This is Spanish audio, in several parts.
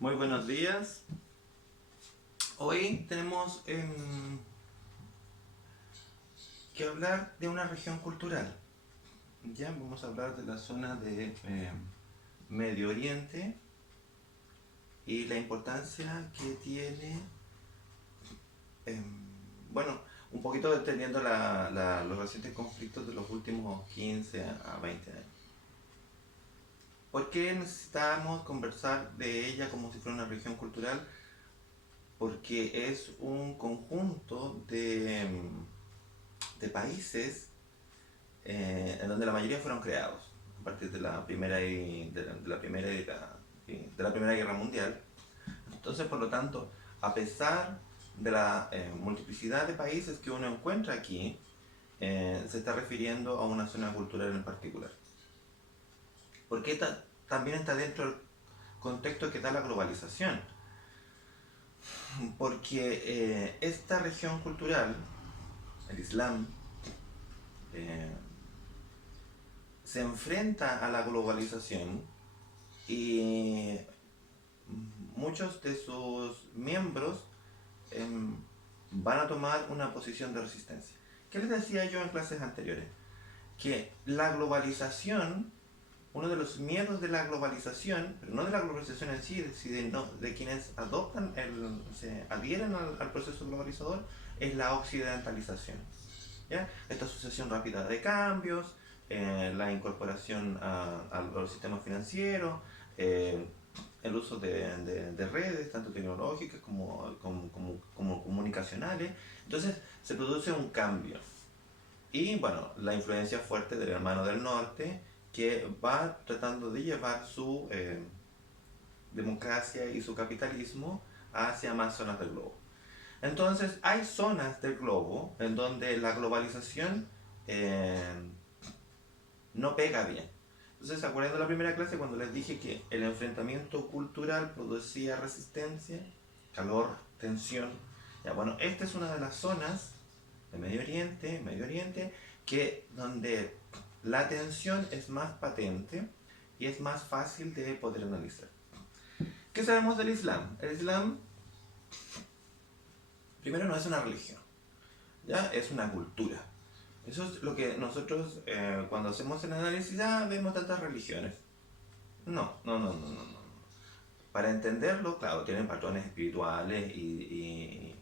Muy buenos días. Hoy tenemos que hablar de una región cultural. Ya vamos a hablar de la zona de Medio Oriente y la importancia que tiene, bueno, un poquito entendiendo los recientes conflictos de los últimos 15 a 20 años. ¿Por qué necesitamos conversar de ella como si fuera una región cultural? Porque es un conjunto de países en donde la mayoría fueron creados a partir de la primera guerra mundial. Entonces, por lo tanto, a pesar de la multiplicidad de países que uno encuentra aquí, se está refiriendo a una zona cultural en particular. Porque también está dentro del contexto que da la globalización. Porque esta región cultural, el Islam, eh, se enfrenta a la globalización y muchos de sus miembros van a tomar una posición de resistencia. ¿Qué les decía yo en clases anteriores? Que la globalización, uno de los miedos de la globalización, pero no de la globalización en sí, sino de quienes se adhieren al proceso globalizador, es la occidentalización. ¿Ya? Esta sucesión rápida de cambios, la incorporación a los sistemas financieros, eh, el uso de redes, tanto tecnológicas como comunicacionales. Entonces se produce un cambio. Y bueno, la influencia fuerte del hermano del norte que va tratando de llevar su democracia y su capitalismo hacia más zonas del globo. Entonces hay zonas del globo en donde la globalización eh, no pega bien. Entonces, ¿se acuerdan de la primera clase cuando les dije que el enfrentamiento cultural producía resistencia, calor, tensión? Ya, bueno, esta es una de las zonas de Medio Oriente, que donde la tensión es más patente y es más fácil de poder analizar. ¿Qué sabemos del Islam? El Islam, primero, no es una religión, ya es una cultura. Eso es lo que nosotros cuando hacemos el análisis, vemos tantas religiones. No. Para entenderlo, claro, tienen patrones espirituales y,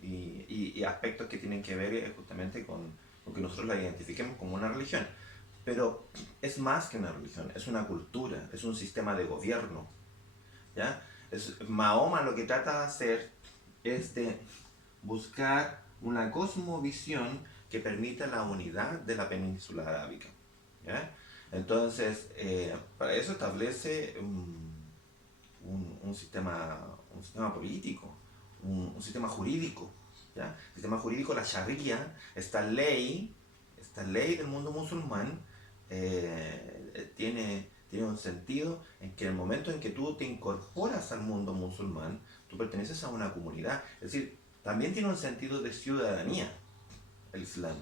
y aspectos que tienen que ver justamente con que nosotros la identifiquemos como una religión. Pero es más que una religión, es una cultura, es un sistema de gobierno. ¿Ya? Mahoma lo que trata de hacer es de buscar una cosmovisión que permita la unidad de la península arábica. ¿Ya? Entonces, para eso establece un sistema político, un sistema jurídico. ¿Ya? El sistema jurídico, la Sharia, esta ley del mundo musulmán, tiene un sentido en que en el momento en que tú te incorporas al mundo musulmán, tú perteneces a una comunidad. Es decir, también tiene un sentido de ciudadanía el Islam.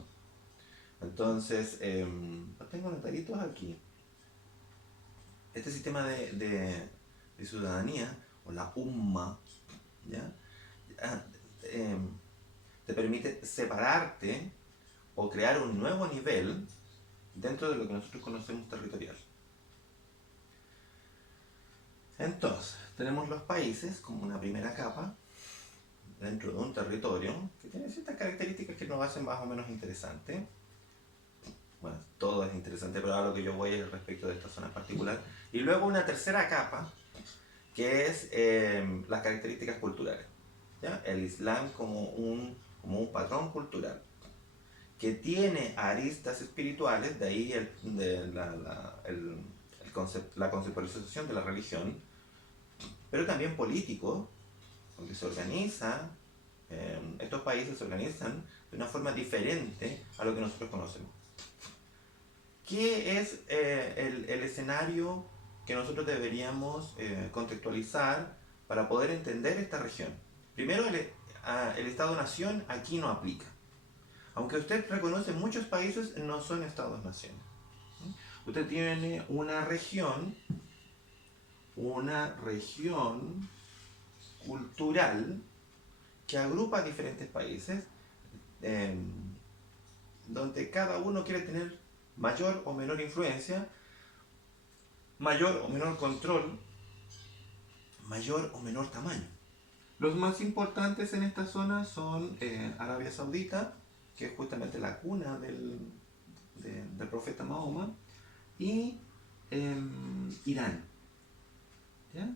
Entonces, tengo notaritos aquí. Este sistema de ciudadanía, o la umma, ¿ya? Ah, em, te permite separarte o crear un nuevo nivel dentro de lo que nosotros conocemos territorial. Entonces, tenemos los países como una primera capa dentro de un territorio que tiene ciertas características que nos hacen más o menos interesante. Bueno, todo es interesante, pero ahora lo que yo voy es respecto de esta zona en particular. Y luego una tercera capa, que es las características culturales. ¿Ya? El Islam como un patrón cultural, que tiene aristas espirituales, de ahí la conceptualización de la religión, pero también político, porque se organiza, estos países se organizan de una forma diferente a lo que nosotros conocemos. ¿Qué es el escenario que nosotros deberíamos contextualizar para poder entender esta región? Primero, el Estado-Nación aquí no aplica. Aunque usted reconoce muchos países, no son Estados-naciones. Usted tiene una región, una región cultural que agrupa diferentes países, eh, donde cada uno quiere tener mayor o menor influencia, mayor o menor control, mayor o menor tamaño. Los más importantes en esta zona son Arabia Saudita, que es justamente la cuna del profeta Mahoma, y Irán, ¿ya?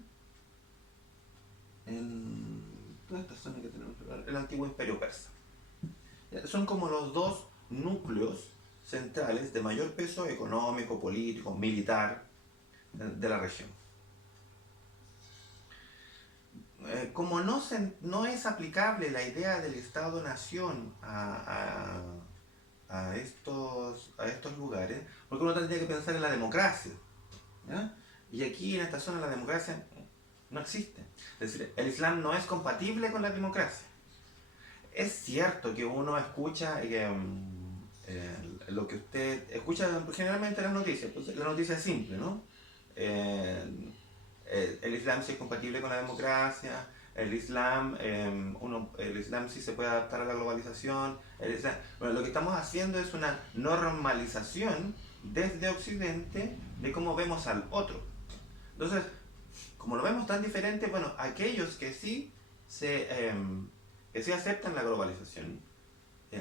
En toda esta zona que tenemos, el antiguo imperio persa. ¿Ya? Son como los dos núcleos centrales de mayor peso económico, político, militar de la región. Como no es aplicable la idea del Estado-Nación a estos lugares, porque uno tendría que pensar en la democracia, ¿ya? Y aquí en esta zona la democracia no existe. Es decir, el Islam no es compatible con la democracia. Es cierto que uno escucha lo que usted escucha generalmente en las noticias, pues la noticia es simple, ¿no? Eh, el Islam sí es compatible con la democracia, el Islam sí se puede adaptar a la globalización, bueno, lo que estamos haciendo es una normalización desde Occidente de cómo vemos al otro. Entonces, como lo vemos tan diferente, bueno, aquellos que que sí aceptan la globalización,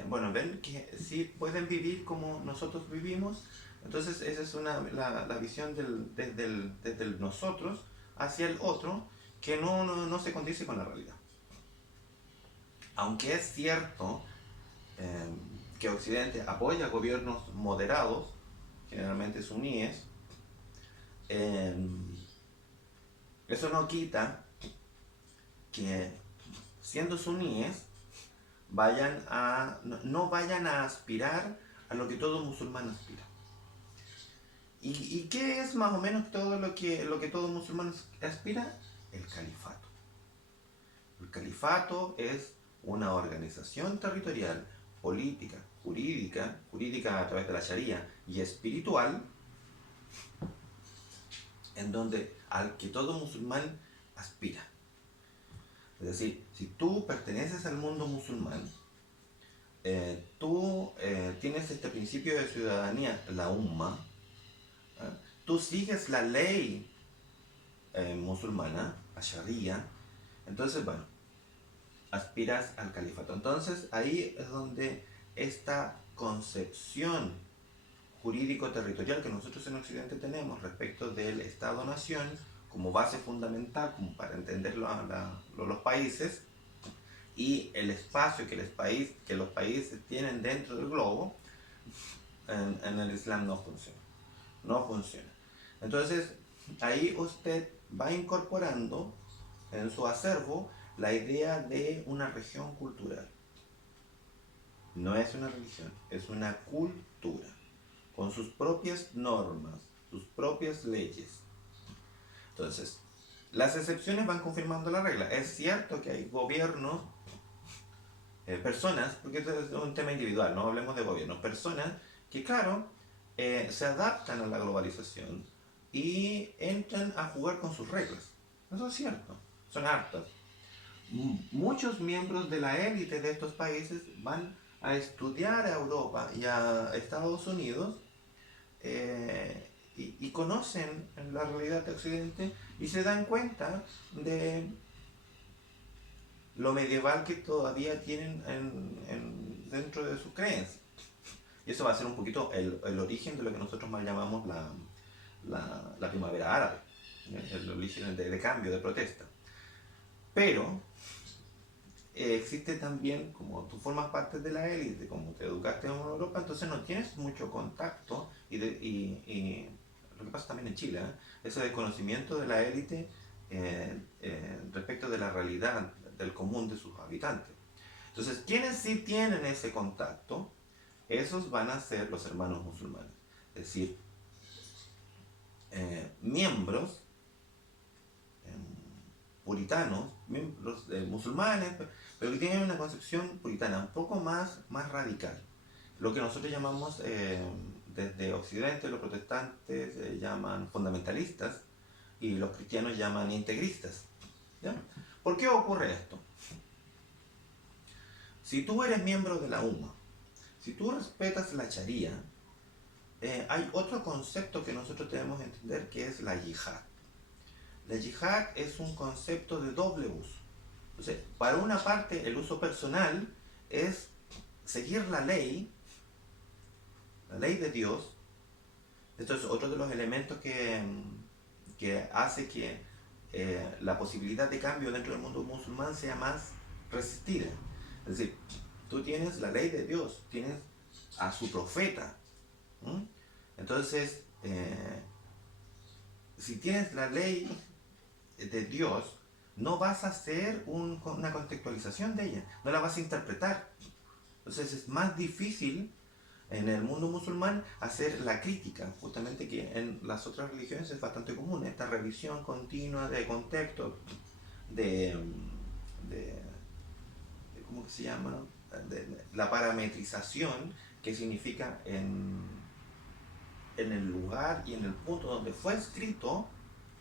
bueno, ven que sí pueden vivir como nosotros vivimos. Entonces esa es la visión desde el nosotros hacia el otro, que no se condice con la realidad. Aunque es cierto eh, que Occidente apoya gobiernos moderados, generalmente suníes, eh, eso no quita que siendo suníes no vayan a aspirar a lo que todo musulmán aspira. ¿Y qué es más o menos todo lo que todo musulmán aspira? El califato. El califato es una organización territorial, política, jurídica a través de la Sharia y espiritual, en donde al que todo musulmán aspira. Es decir, si tú perteneces al mundo musulmán, tú tienes este principio de ciudadanía, la umma, tú sigues la ley musulmana, la sharia, entonces, bueno, aspiras al califato. Entonces, ahí es donde esta concepción jurídico-territorial que nosotros en Occidente tenemos respecto del Estado-Nación como base fundamental, como para entender los países, y el espacio que los países tienen dentro del globo, en el Islam no funciona. No funciona. Entonces, ahí usted va incorporando en su acervo la idea de una región cultural. No es una religión, es una cultura, con sus propias normas, sus propias leyes. Entonces, las excepciones van confirmando la regla. Es cierto que hay gobiernos, personas, porque esto es un tema individual, no hablemos de gobiernos, personas que, claro, se adaptan a la globalización y entran a jugar con sus reglas. Eso es cierto, son hartos. Muchos miembros de la élite de estos países van a estudiar a Europa y a Estados Unidos, y conocen la realidad de Occidente y se dan cuenta de lo medieval que todavía tienen dentro de sus creencias. Y eso va a ser un poquito el origen de lo que nosotros mal llamamos la primavera árabe, el origen de cambio, de protesta. Pero existe también, como tú formas parte de la élite, como te educaste en Europa, entonces no tienes mucho contacto, y lo que pasa también en Chile, ese desconocimiento de la élite respecto de la realidad del común de sus habitantes. Entonces, quienes sí tienen ese contacto, esos van a ser los hermanos musulmanes, es decir, miembros puritanos, miembros musulmanes, pero que tienen una concepción puritana un poco más radical. Lo que nosotros llamamos desde Occidente, los protestantes llaman fundamentalistas, y los cristianos llaman integristas. ¿Ya? ¿Por qué ocurre esto? Si tú eres miembro de la UMA, si tú respetas la Sharia, hay otro concepto que nosotros debemos entender, que es la yihad. La yihad es un concepto de doble uso. Entonces, para una parte, el uso personal es seguir la ley de Dios. Esto es otro de los elementos que hace que la posibilidad de cambio dentro del mundo musulmán sea más resistida. Es decir, tú tienes la ley de Dios, tienes a su profeta. ¿Mm? Entonces, si tienes la ley de Dios, no vas a hacer una contextualización de ella, no la vas a interpretar. Entonces es más difícil en el mundo musulmán hacer la crítica, justamente que en las otras religiones es bastante común, esta revisión continua de contexto, de, de ¿cómo que se llama? De la parametrización, que significa en el lugar y en el punto donde fue escrito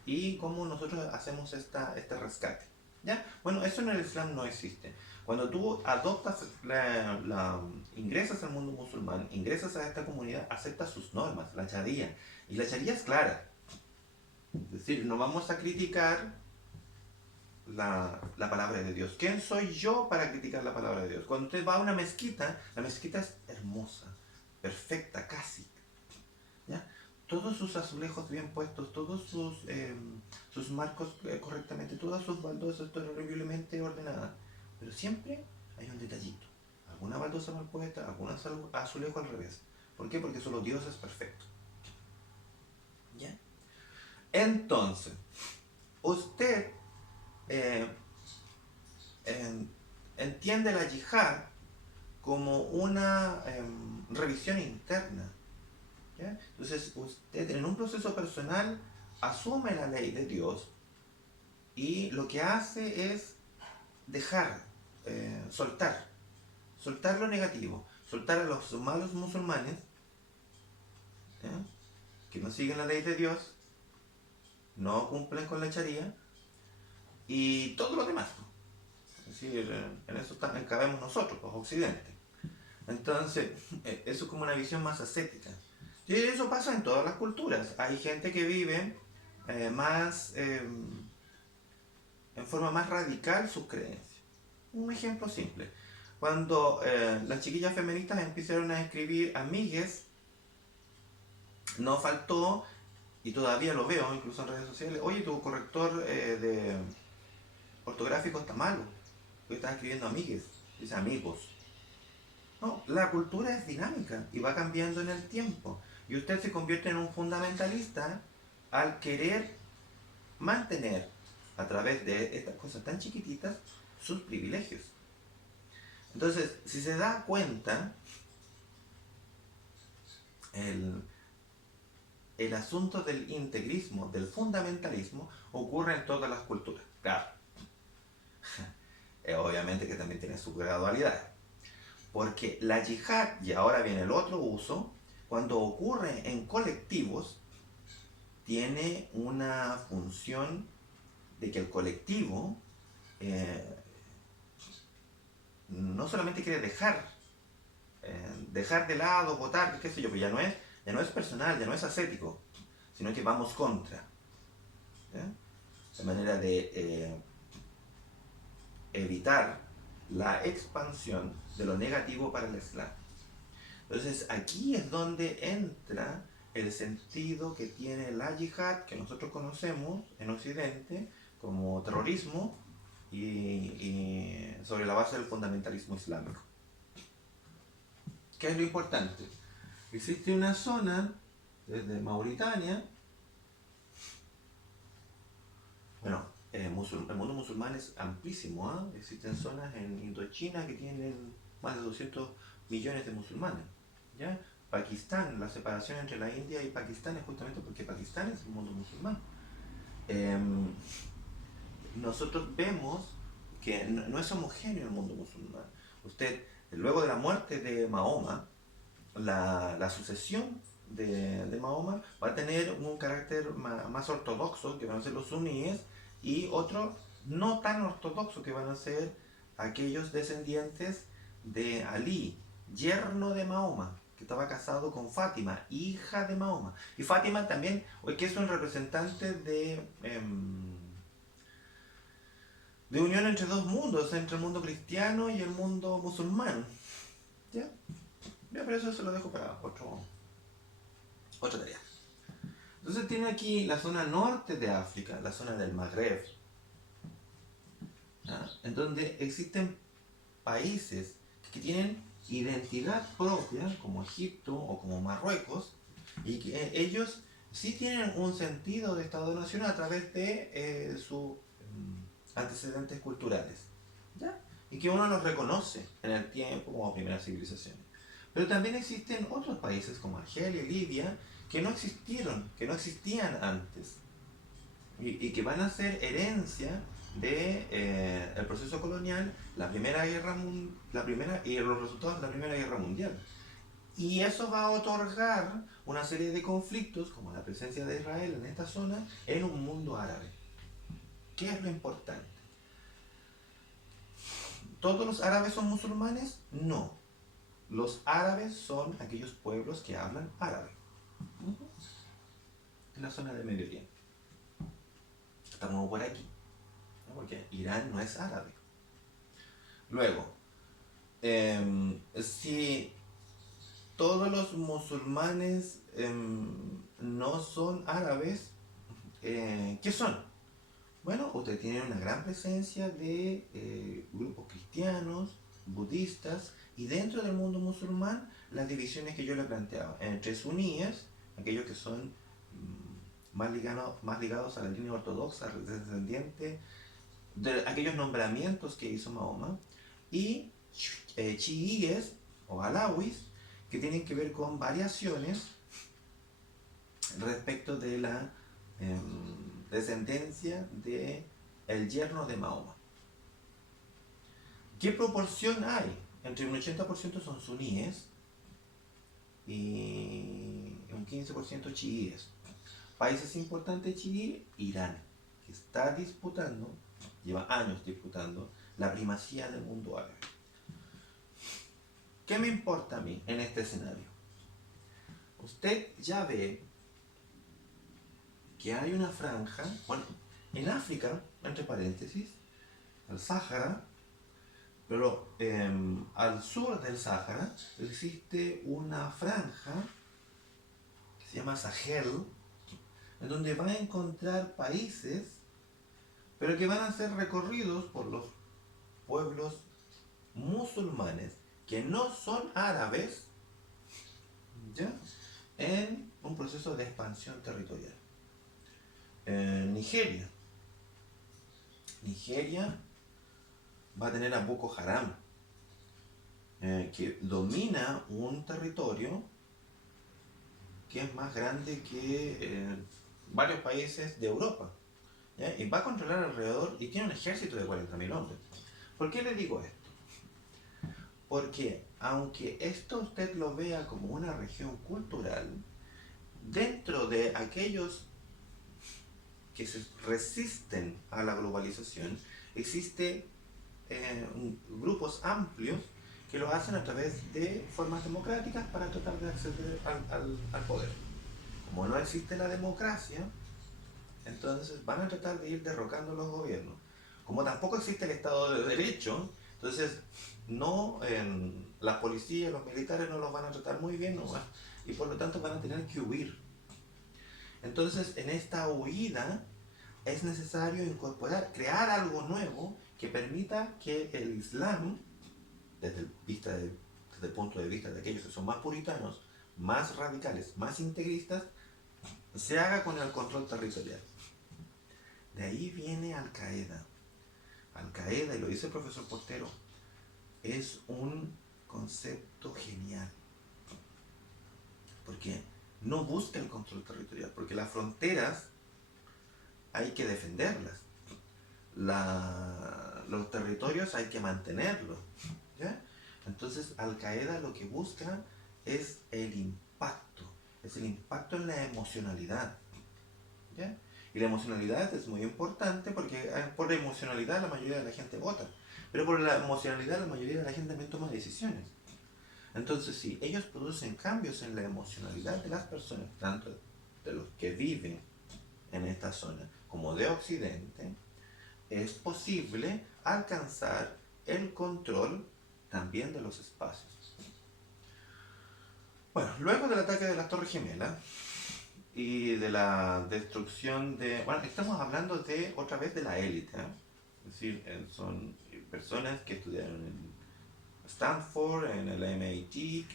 y cómo nosotros hacemos este rescate. ¿Ya? Bueno, eso en el Islam no existe. Cuando tú adoptas, ingresas al mundo musulmán, ingresas a esta comunidad, aceptas sus normas, la Sharia. Y la Sharia es clara. Es decir, no vamos a criticar la palabra de Dios. ¿Quién soy yo para criticar la palabra de Dios? Cuando usted va a una mezquita, la mezquita es hermosa, perfecta, casi. ¿Ya? Todos sus azulejos bien puestos, todos sus marcos correctamente, todas sus baldosas terriblemente ordenadas. Pero siempre hay un detallito. Alguna baldosa mal puesta, algún azulejo al revés. ¿Por qué? Porque solo Dios es perfecto. ¿Ya? Entonces, usted entiende la yihad como una revisión interna. ¿Ya? Entonces usted en un proceso personal asume la ley de Dios y lo que hace es dejar, soltar lo negativo, soltar a los malos musulmanes, ¿ya? Que no siguen la ley de Dios, no cumplen con la Sharia y todo lo demás. Es decir, en eso cabemos nosotros, los occidentes. Entonces, eso es como una visión más ascética. Y eso pasa en todas las culturas. Hay gente que vive en forma más radical sus creencias. Un ejemplo simple. Cuando las chiquillas feministas empezaron a escribir amigues, no faltó, y todavía lo veo incluso en redes sociales, oye, tu corrector de ortográfico está malo, porque estás escribiendo amigues, dice amigos. No, la cultura es dinámica y va cambiando en el tiempo. Y usted se convierte en un fundamentalista al querer mantener, a través de estas cosas tan chiquititas, sus privilegios. Entonces, si se da cuenta, el asunto del integrismo, del fundamentalismo, ocurre en todas las culturas. Claro, obviamente que también tiene su gradualidad. Porque la yihad, y ahora viene el otro uso, cuando ocurre en colectivos, tiene una función de que el colectivo no solamente quiere dejar de lado, votar, qué sé yo, pues ya no es personal, ya no es ascético, sino que vamos contra. De manera de evitar la expansión de lo negativo para el Islam. Entonces aquí es donde entra el sentido que tiene la yihad, que nosotros conocemos en Occidente como terrorismo y sobre la base del fundamentalismo islámico. ¿Qué es lo importante? Existe una zona desde Mauritania, bueno, el mundo musulmán es amplísimo, ¿eh? Existen zonas en Indochina que tienen más de 200 millones de musulmanes, ¿ya? Pakistán, la separación entre la India y Pakistán es justamente porque Pakistán es un mundo musulmán. Nosotros vemos que no es homogéneo el mundo musulmán. Usted, luego de la muerte de Mahoma, la sucesión de Mahoma va a tener un carácter más ortodoxo, que van a ser los suníes, y otro no tan ortodoxo, que van a ser aquellos descendientes de Ali, yerno de Mahoma, que estaba casado con Fátima, hija de Mahoma. Y Fátima también, que es un representante de unión entre dos mundos, entre el mundo cristiano y el mundo musulmán. ¿Ya? Ya, pero eso se lo dejo para otra tarea. Entonces tiene aquí la zona norte de África, la zona del Magreb, ¿ya? En donde existen países que tienen identidad propia, como Egipto o como Marruecos, y que ellos sí tienen un sentido de Estado-Nación a través de sus antecedentes culturales, ¿ya? Y que uno los reconoce en el tiempo como primeras civilizaciones. Pero también existen otros países como Argelia y Libia que no existieron, que no existían antes, y que van a ser herencia de el proceso colonial, la primera guerra y los resultados de la Primera Guerra Mundial. Y eso va a otorgar una serie de conflictos, como la presencia de Israel en esta zona, en un mundo árabe. ¿Qué es lo importante? ¿Todos los árabes son musulmanes? No. Los árabes son aquellos pueblos que hablan árabe. En la zona de Medio Oriente. Estamos por aquí, ¿no? Porque Irán no es árabe. Luego, si todos los musulmanes no son árabes, ¿qué son? Bueno, usted tiene una gran presencia de grupos cristianos, budistas, y dentro del mundo musulmán, las divisiones que yo le planteaba, entre suníes, aquellos que son más ligados a la línea ortodoxa, descendiente de aquellos nombramientos que hizo Mahoma, y chiíes o alawis, que tienen que ver con variaciones respecto de la descendencia de el yerno de Mahoma. ¿Qué proporción hay? Entre un 80% son suníes y un 15% chiíes. Países importantes chií, Irán, que está disputando, lleva años disputando, la primacía del mundo árabe. ¿Qué me importa a mí en este escenario? Usted ya ve que hay una franja, bueno, en África, entre paréntesis, el Sáhara, pero al sur del Sáhara existe una franja que se llama Sahel, en donde va a encontrar países, pero que van a ser recorridos por los pueblos musulmanes que no son árabes, ¿ya? En un proceso de expansión territorial. Nigeria. Nigeria va a tener a Boko Haram, que domina un territorio que es más grande que varios países de Europa, ¿ya? Y va a controlar alrededor, y tiene un ejército de 40.000 hombres. ¿Por qué le digo esto? Porque aunque esto usted lo vea como una región cultural, dentro de aquellos que se resisten a la globalización, existen grupos amplios que lo hacen a través de formas democráticas para tratar de acceder al poder. Como no existe la democracia, entonces van a tratar de ir derrocando los gobiernos. Como tampoco existe el Estado de Derecho, entonces no, la policía, los militares no los van a tratar muy bien nomás, y por lo tanto van a tener que huir. Entonces, en esta huida es necesario crear algo nuevo que permita que el Islam, desde el punto de vista de aquellos que son más puritanos, más radicales, más integristas, se haga con el control territorial. De ahí viene Al-Qaeda. Al-Qaeda, y lo dice el profesor Portero, es un concepto genial, porque no busca el control territorial, porque las fronteras hay que defenderlas, los territorios hay que mantenerlos, ¿ya? Entonces Al Qaeda lo que busca es el impacto, es el impacto en la emocionalidad. ¿Ya? Y la emocionalidad es muy importante porque por la emocionalidad la mayoría de la gente vota, pero por la emocionalidad la mayoría de la gente también toma decisiones. Entonces, si ellos producen cambios en la emocionalidad de las personas, tanto de los que viven en esta zona como de Occidente, es posible alcanzar el control también de los espacios. Bueno, luego del ataque de las Torres Gemelas y de la destrucción de... Bueno, estamos hablando de otra vez de la élite, ¿eh? Es decir, son personas que estudiaron en Stanford, en el MIT,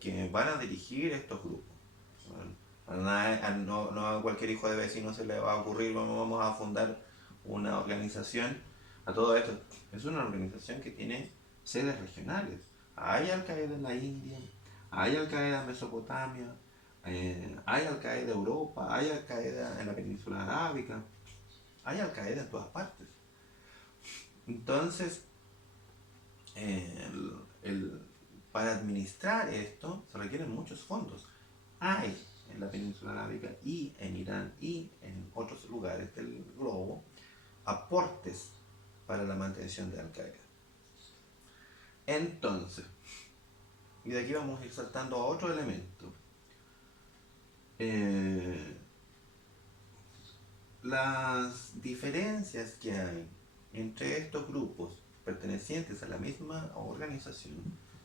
que van a dirigir estos grupos. Bueno, no a cualquier hijo de vecino se le va a ocurrir, vamos a fundar una organización. A todo esto, es una organización que tiene sedes regionales. Hay Al-Qaeda en la India, hay Al-Qaeda en Mesopotamia, hay Al-Qaeda en Europa, hay Al-Qaeda en la península arábica, hay Al-Qaeda en todas partes. Entonces, el, el, para administrar esto se requieren muchos fondos. Hay en la península arábica y en Irán y en otros lugares del globo aportes para la mantención de Al-Qaeda. Entonces, y de aquí vamos a ir saltando a otro elemento. Las diferencias que hay entre estos grupos pertenecientes a la misma organización,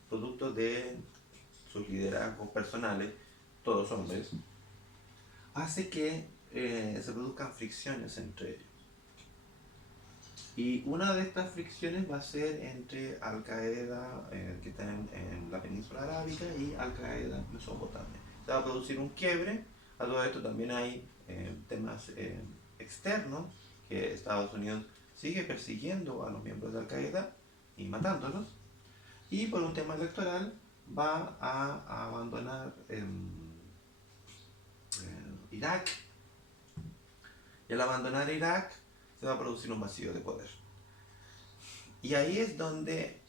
producto de sus liderazgos personales, todos hombres, hace que se produzcan fricciones entre ellos. Y una de estas fricciones va a ser entre Al-Qaeda, que está en la península arábica, y Al-Qaeda en Mesopotamia. Se va a producir un quiebre. A todo esto también hay temas externos, que Estados Unidos sigue persiguiendo a los miembros de Al-Qaeda y matándolos. Y por un tema electoral va a abandonar Irak. Y al abandonar Irak se va a producir un vacío de poder. Y ahí es donde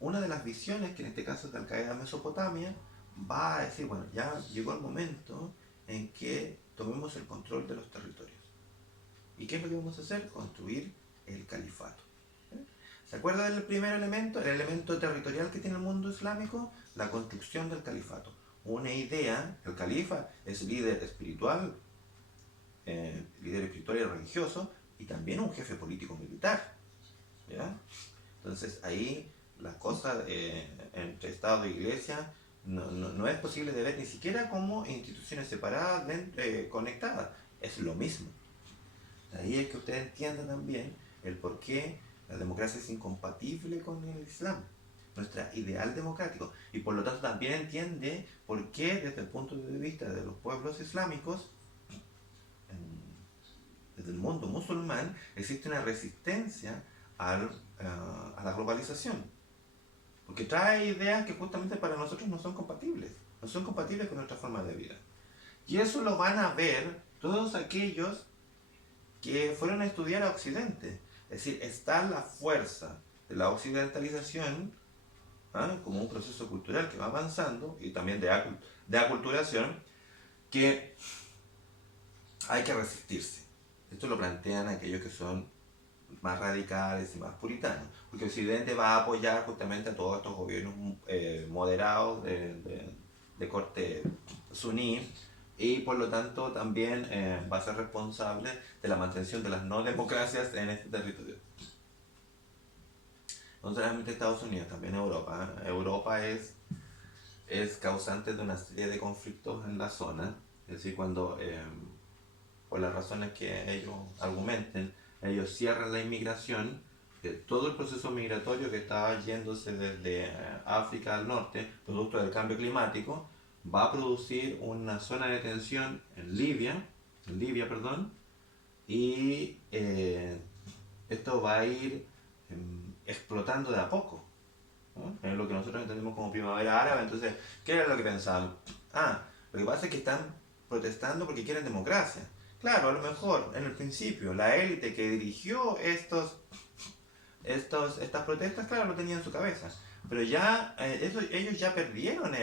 una de las visiones, que en este caso es de Al-Qaeda Mesopotamia, va a decir, bueno, ya llegó el momento en que tomemos el control de los territorios. ¿Y qué es lo que vamos a hacer? Construir el califato. ¿Se acuerda del primer elemento? El elemento territorial que tiene el mundo islámico, la construcción del califato. Una idea, el califa es líder espiritual y religioso, y también un jefe político militar. ¿Ya? Entonces ahí la cosa entre Estado e Iglesia no es posible de ver ni siquiera como instituciones separadas, conectadas. Es lo mismo. Ahí es que usted entienda también el por qué la democracia es incompatible con el Islam, nuestro ideal democrático. Y por lo tanto también entiende por qué desde el punto de vista de los pueblos islámicos, desde el mundo musulmán, existe una resistencia a la globalización. Porque trae ideas que justamente para nosotros no son compatibles con nuestra forma de vida. Y eso lo van a ver todos aquellos que fueron a estudiar a Occidente. Es decir, está la fuerza de la occidentalización, como un proceso cultural que va avanzando, y también de aculturación, que hay que resistirse. Esto lo plantean aquellos que son más radicales y más puritanos, porque Occidente va a apoyar justamente a todos estos gobiernos moderados de corte suní, y por lo tanto también va a ser responsable de la mantención de las no democracias en este territorio. No solamente Estados Unidos, también Europa. Europa es causante de una serie de conflictos en la zona, es decir, cuando por las razones que ellos argumenten, ellos cierran la inmigración, todo el proceso migratorio que estaba yéndose desde África al norte, producto del cambio climático, va a producir una zona de tensión en Libia, y esto va a ir explotando de a poco, ¿no? Es lo que nosotros entendemos como primavera árabe. Entonces, ¿qué era lo que pensaban? Lo que pasa es que están protestando porque quieren democracia. Claro, a lo mejor en el principio la élite que dirigió estas protestas, claro, lo tenía en su cabeza. Pero ya ellos ya perdieron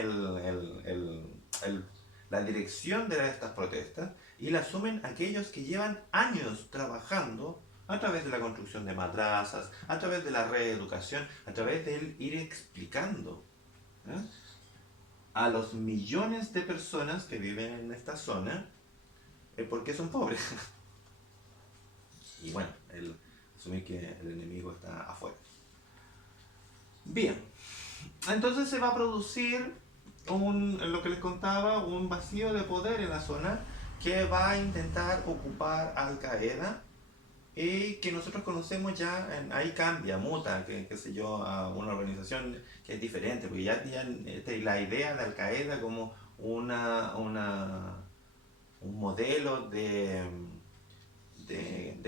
la dirección de estas protestas y la asumen aquellos que llevan años trabajando a través de la construcción de madrazas, a través de la reeducación, a través de ir explicando, ¿eh?, a los millones de personas que viven en esta zona por qué son pobres. Y bueno, asumir que el enemigo está afuera. Bien, entonces se va a producir lo que les contaba, un vacío de poder en la zona que va a intentar ocupar Al Qaeda y que nosotros conocemos ya, ahí cambia, muta, qué sé yo, a una organización que es diferente, porque ya la idea de Al Qaeda como un modelo de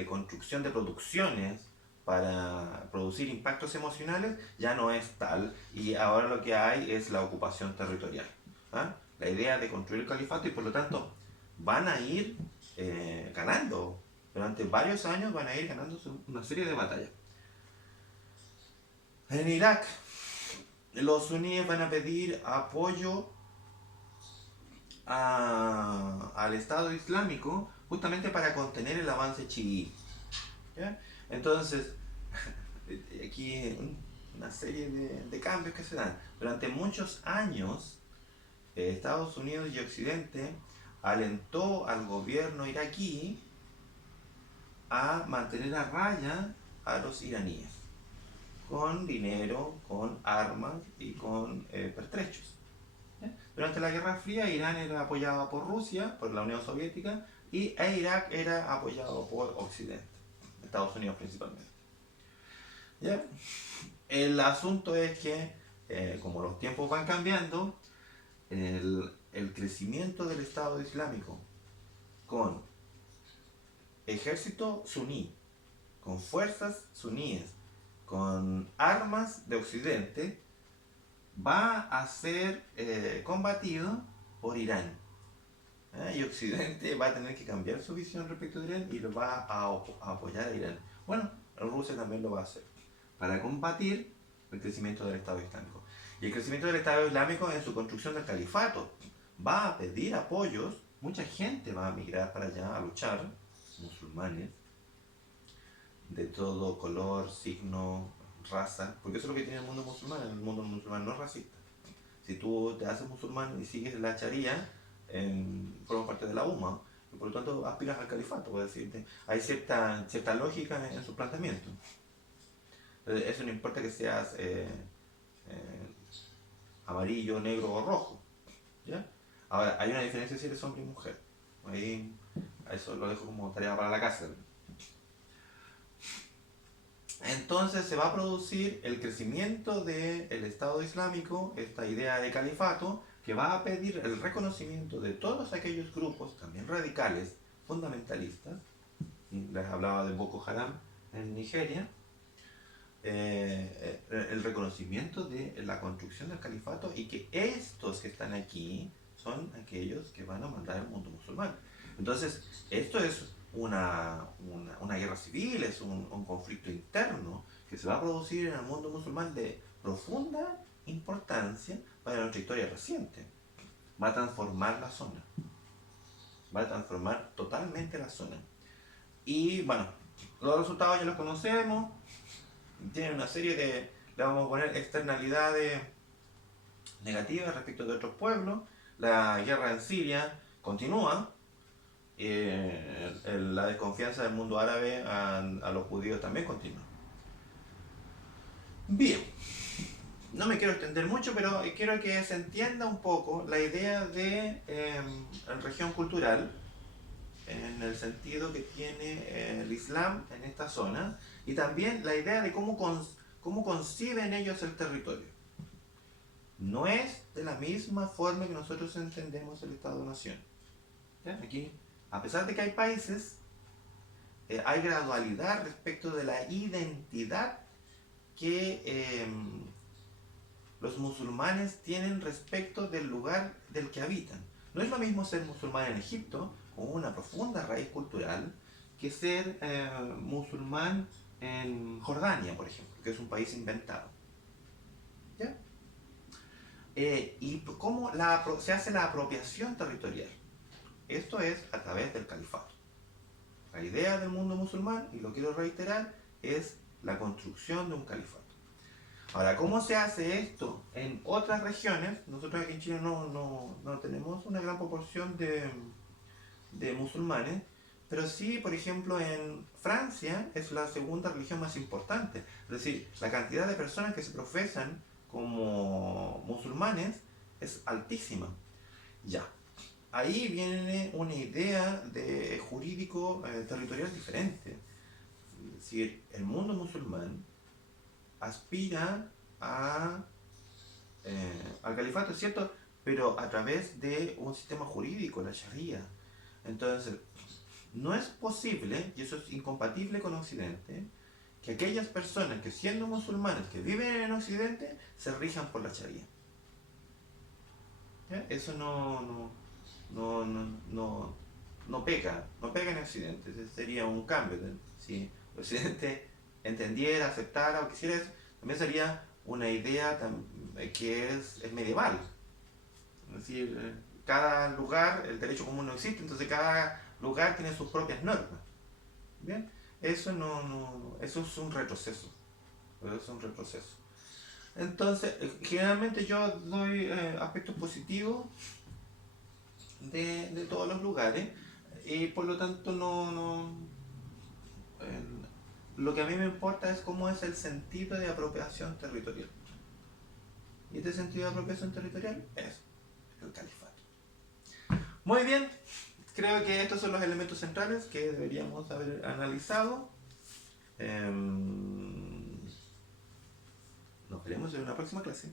construcción de producciones para producir impactos emocionales ya no es tal, y ahora lo que hay es la ocupación territorial, ¿ah? La idea de construir el califato, y por lo tanto van a ir ganando, durante varios años van a ir ganando una serie de batallas. En Irak, los suníes van a pedir apoyo al Estado Islámico justamente para contener el avance chií, ¿ya? Entonces, aquí una serie de cambios que se dan. Durante muchos años, Estados Unidos y Occidente alentó al gobierno iraquí a mantener a raya a los iraníes, con dinero, con armas y con pertrechos. Durante la Guerra Fría, Irán era apoyado por Rusia, por la Unión Soviética, e Irak era apoyado por Occidente, Estados Unidos principalmente. ¿Ya? El asunto es que, como los tiempos van cambiando, el crecimiento del Estado Islámico con ejército suní, con fuerzas suníes, con armas de Occidente, va a ser combatido por Irán. Y Occidente va a tener que cambiar su visión respecto a Irán y lo va a apoyar a Irán. Bueno, Rusia también lo va a hacer, para combatir el crecimiento del Estado Islámico. Y el crecimiento del Estado Islámico en su construcción del califato va a pedir apoyos, mucha gente va a migrar para allá a luchar, musulmanes, de todo color, signo, raza, porque eso es lo que tiene el mundo musulmán. El mundo musulmán no es racista. Si tú te haces musulmán y sigues la charía, formas parte de la UMA, y por lo tanto aspiras al califato, puedo decirte. Hay cierta lógica en su planteamiento. Eso no importa que seas amarillo, negro o rojo, ¿ya? Ahora, hay una diferencia si eres hombre y mujer. Ahí, eso lo dejo como tarea para la casa. Entonces se va a producir el crecimiento del Estado Islámico, esta idea de califato, que va a pedir el reconocimiento de todos aquellos grupos, también radicales, fundamentalistas. Les hablaba de Boko Haram en Nigeria. El reconocimiento de la construcción del califato, y que estos que están aquí son aquellos que van a mandar al mundo musulmán. Entonces, esto es una guerra civil, es un conflicto interno que se va a producir en el mundo musulmán de profunda importancia para nuestra historia reciente. Va a transformar la zona, va a transformar totalmente la zona. Y bueno, los resultados ya los conocemos, tienen una serie de, le vamos a poner, externalidades negativas respecto de otros pueblos. La guerra en Siria continúa. La desconfianza del mundo árabe a los judíos también continúa. Bien, no me quiero extender mucho, pero quiero que se entienda un poco la idea de región cultural, en el sentido que tiene el Islam en esta zona, y también la idea de cómo conciben ellos el territorio. No es de la misma forma que nosotros entendemos el Estado-Nación. Aquí, a pesar de que hay países, hay gradualidad respecto de la identidad que los musulmanes tienen respecto del lugar del que habitan. No es lo mismo ser musulmán en Egipto, con una profunda raíz cultural, que ser musulmán en Jordania, por ejemplo, que es un país inventado. ¿Ya? ¿Y cómo se hace la apropiación territorial? Esto es a través del califato. La idea del mundo musulmán, y lo quiero reiterar, es la construcción de un califato. Ahora, ¿cómo se hace esto en otras regiones? Nosotros aquí en Chile no tenemos una gran proporción de musulmanes, pero sí, por ejemplo, en Francia es la segunda religión más importante. Es decir, la cantidad de personas que se profesan como musulmanes es altísima. Ya, ahí viene una idea de jurídico territorial diferente. Es decir, el mundo musulmán aspira al califato, es cierto, pero a través de un sistema jurídico, la Sharia. Entonces, no es posible, y eso es incompatible con Occidente, que aquellas personas que siendo musulmanes que viven en Occidente se rijan por la Sharia. ¿Ya? Eso no, no, no, no pega en Occidente. Ese sería un cambio. Si Occidente entendiera, aceptara o quisiera eso, también sería una idea que es medieval. Es decir, cada lugar, el derecho común no existe, entonces cada lugar tiene sus propias normas. ¿Bien? Eso eso es un retroceso. Eso es un retroceso. Entonces, generalmente yo doy aspectos positivos de todos los lugares y por lo tanto eh, lo que a mí me importa es cómo es el sentido de apropiación territorial. Y este sentido de apropiación territorial es el califato. Muy bien, creo que estos son los elementos centrales que deberíamos haber analizado. Nos veremos en una próxima clase.